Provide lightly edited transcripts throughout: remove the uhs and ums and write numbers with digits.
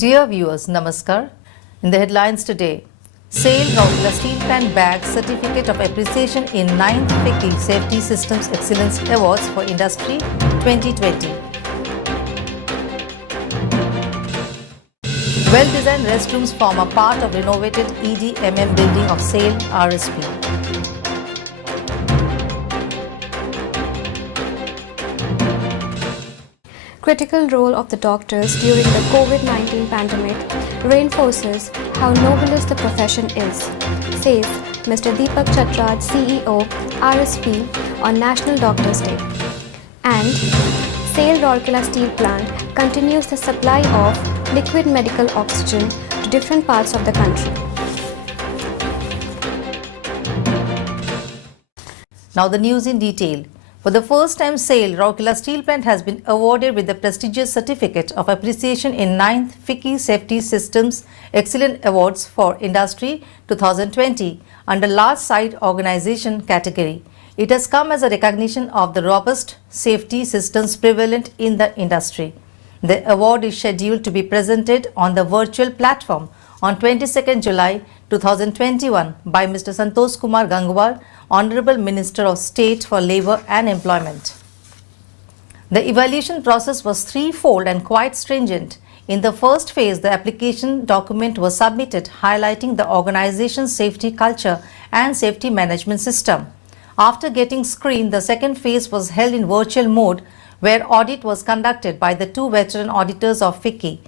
Dear viewers, Namaskar. In the headlines today, SAIL Rourkela Steel Plant bags Certificate of Appreciation in 9th FICCI Safety Systems Excellence Awards for Industry 2020. Well-designed restrooms form a part of renovated EDMM building of SAIL RSP. Critical role of the doctors during the COVID-19 pandemic reinforces how noble the profession is, says Mr. Deepak Chatraj, CEO, RSP on National Doctors' Day. And SAIL Rourkela Steel Plant continues the supply of liquid medical oxygen to different parts of the country. Now the news in detail. For the first time, SAIL Rourkela Steel Plant has been awarded with the prestigious Certificate of Appreciation in 9th FICCI Safety Systems Excellence Awards for Industry 2020 under Large Site Organization category. It has come as a recognition of the robust safety systems prevalent in the industry. The award is scheduled to be presented on the virtual platform on 22nd July 2021 by Mr. Santosh Kumar Gangwar, Honorable Minister of State for Labour and Employment. The evaluation process was threefold and quite stringent. In the first phase, the application document was submitted highlighting the organization's safety culture and safety management system. After getting screened, the second phase was held in virtual mode where audit was conducted by the two veteran auditors of FICCI.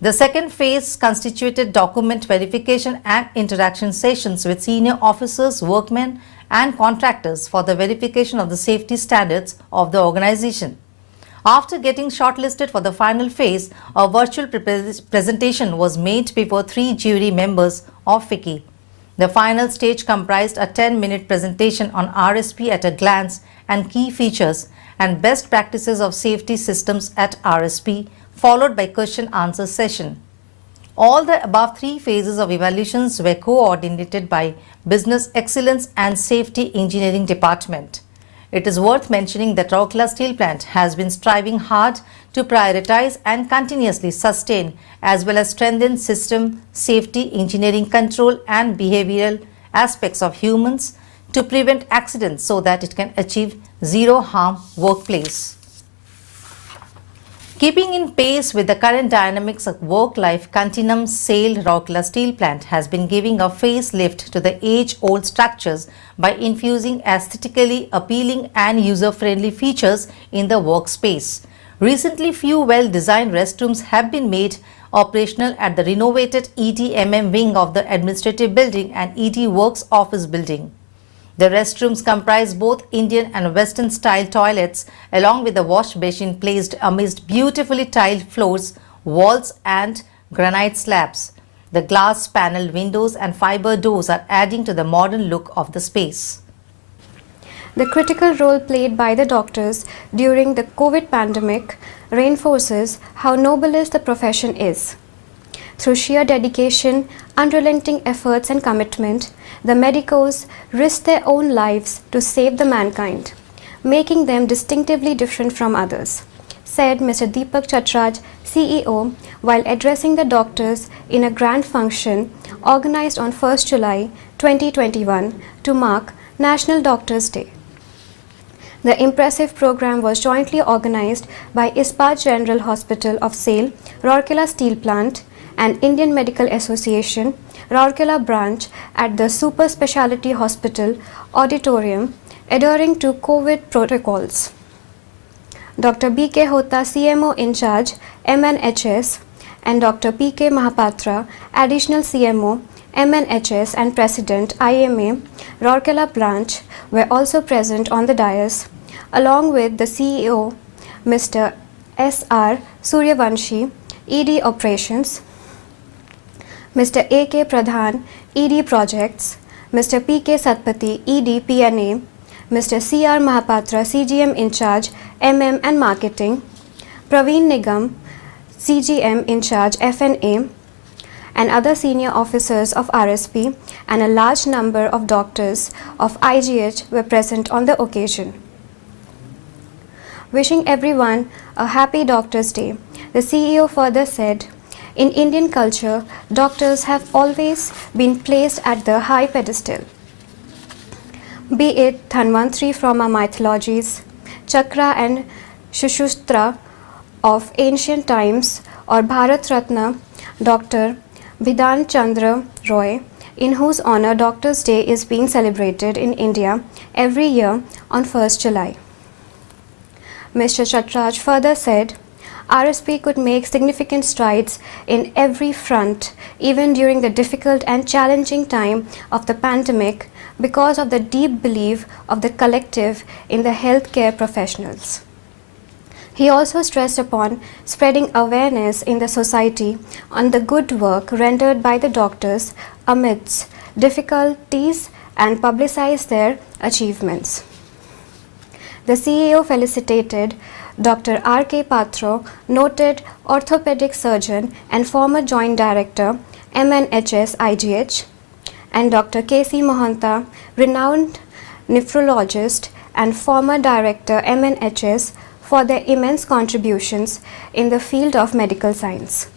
The second phase constituted document verification and interaction sessions with senior officers, workmen, and contractors for the verification of the safety standards of the organization. After getting shortlisted for the final phase, a virtual presentation was made before 3 jury members of FICCI. The final stage comprised a 10-minute presentation on RSP at a glance and key features and best practices of safety systems at RSP, followed by question-answer session. All the above three phases of evaluations were coordinated by Business Excellence and Safety Engineering Department. It is worth mentioning that Rourkela Steel Plant has been striving hard to prioritize and continuously sustain as well as strengthen system, safety, engineering control and behavioral aspects of humans to prevent accidents so that it can achieve zero harm workplace. Keeping in pace with the current dynamics of work-life continuum, SAIL Rourkela Steel Plant has been giving a facelift to the age-old structures by infusing aesthetically appealing and user-friendly features in the workspace. Recently, few well-designed restrooms have been made operational at the renovated EDMM wing of the administrative building and ED Works office building. The restrooms comprise both Indian and Western style toilets along with a wash basin placed amidst beautifully tiled floors, walls and granite slabs. The glass panelled windows and fibre doors are adding to the modern look of the space. The critical role played by the doctors during the COVID pandemic reinforces how noble the profession is. Through sheer dedication, unrelenting efforts and commitment, the medicos risk their own lives to save the mankind, making them distinctively different from others, said Mr. Deepak Chatraj, CEO, while addressing the doctors in a grand function organized on 1st July 2021 to mark National Doctors' Day. The impressive program was jointly organized by Ispat General Hospital of SAIL, Rourkela Steel Plant, and Indian Medical Association, Rourkela branch at the Super Speciality Hospital auditorium, adhering to COVID protocols. Dr. B.K. Hota, CMO in charge, MNHS, and Dr. P.K. Mahapatra, additional CMO, MNHS and President, IMA, Rourkela branch, were also present on the dais, along with the CEO, Mr. S.R. Suryavanshi, ED Operations, Mr. A.K. Pradhan, ED Projects, Mr. P.K. Satpathy, ED PNA, Mr. C.R. Mahapatra, CGM in charge, MM and Marketing, Praveen Nigam, CGM in charge, FNA, and other senior officers of RSP, and a large number of doctors of IGH were present on the occasion. Wishing everyone a happy Doctors' Day, the CEO further said, In Indian culture, doctors have always been placed at the high pedestal. Be it Dhanvantri from our mythologies, Chakra and Shushruta of ancient times, or Bharat Ratna Dr. Bidhan Chandra Roy, in whose honor Doctors' Day is being celebrated in India every year on 1st July. Mr. Chatraj further said, RSP could make significant strides in every front, even during the difficult and challenging time of the pandemic, because of the deep belief of the collective in the healthcare professionals. He also stressed upon spreading awareness in the society on the good work rendered by the doctors amidst difficulties and publicized their achievements. The CEO felicitated Dr. R.K. Patro, noted orthopedic surgeon and former Joint Director, MNHS IGH, and Dr. K.C. Mohanta, renowned nephrologist and former Director, MNHS, for their immense contributions in the field of medical science.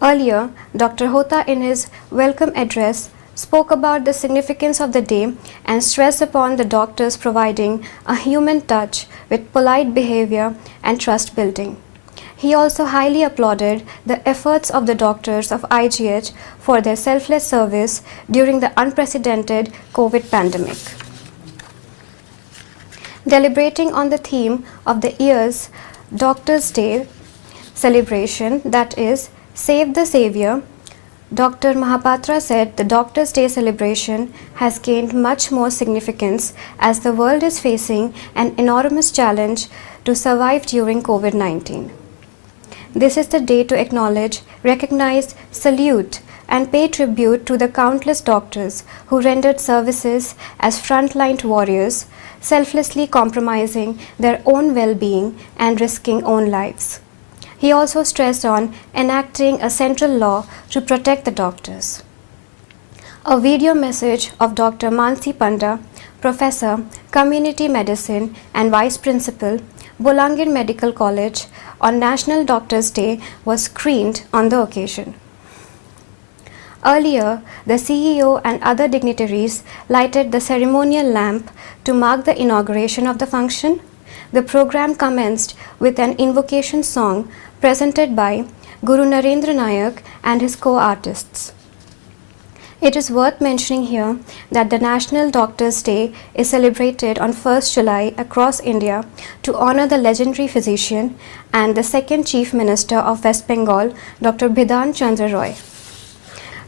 Earlier, Dr. Hota, in his welcome address, spoke about the significance of the day and stressed upon the doctors providing a human touch with polite behavior and trust building. He also highly applauded the efforts of the doctors of IGH for their selfless service during the unprecedented COVID pandemic. Deliberating on the theme of the year's Doctors' Day celebration, that is, Save the Savior, Dr. Mahapatra said the Doctors' Day celebration has gained much more significance as the world is facing an enormous challenge to survive during COVID-19. This is the day to acknowledge, recognize, salute, and pay tribute to the countless doctors who rendered services as frontline warriors, selflessly compromising their own well-being and risking own lives. He also stressed on enacting a central law to protect the doctors. A video message of Dr. Mansi Panda, Professor, Community Medicine and Vice Principal, Bolangir Medical College, on National Doctors' Day was screened on the occasion. Earlier, the CEO and other dignitaries lighted the ceremonial lamp to mark the inauguration of the function. The program commenced with an invocation song presented by Guru Narendra Nayak and his co-artists. It is worth mentioning here that the National Doctors' Day is celebrated on 1st July across India to honor the legendary physician and the second Chief Minister of West Bengal, Dr. Bidhan Chandra Roy.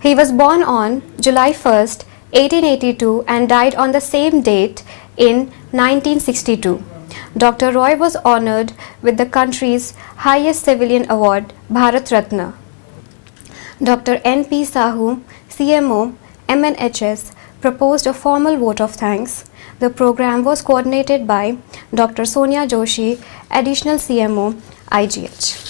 He was born on July 1st, 1882 and died on the same date in 1962. Dr. Roy was honored with the country's highest civilian award, Bharat Ratna. Dr. N.P. Sahu, CMO, MNHS, proposed a formal vote of thanks. The program was coordinated by Dr. Sonia Joshi, Additional CMO, IGH.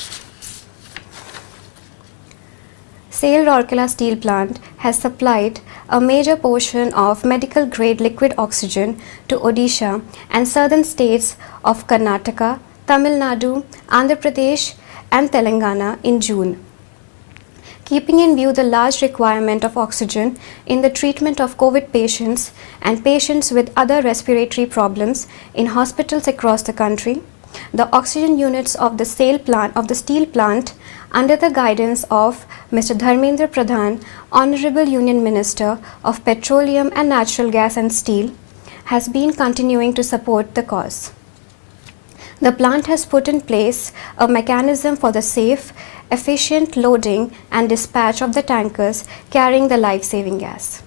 SAIL Rourkela Steel Plant has supplied a major portion of medical-grade liquid oxygen to Odisha and southern states of Karnataka, Tamil Nadu, Andhra Pradesh and Telangana in June. Keeping in view the large requirement of oxygen in the treatment of COVID patients and patients with other respiratory problems in hospitals across the country, the oxygen units of the steel plant, under the guidance of Mr. Dharmendra Pradhan, Honorable Union Minister of Petroleum and Natural Gas and Steel, has been continuing to support the cause. The plant has put in place a mechanism for the safe, efficient loading and dispatch of the tankers carrying the life-saving gas.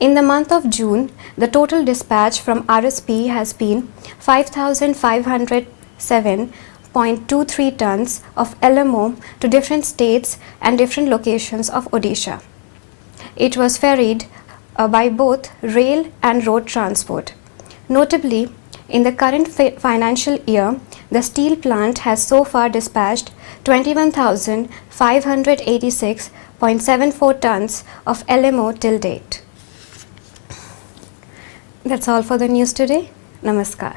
In the month of June, the total dispatch from RSP has been 5,507.23 tons of LMO to different states and different locations of Odisha. It was ferried by both rail and road transport. Notably, in the current financial year, the steel plant has so far dispatched 21,586.74 tons of LMO till date. That's all for the news today. Namaskar.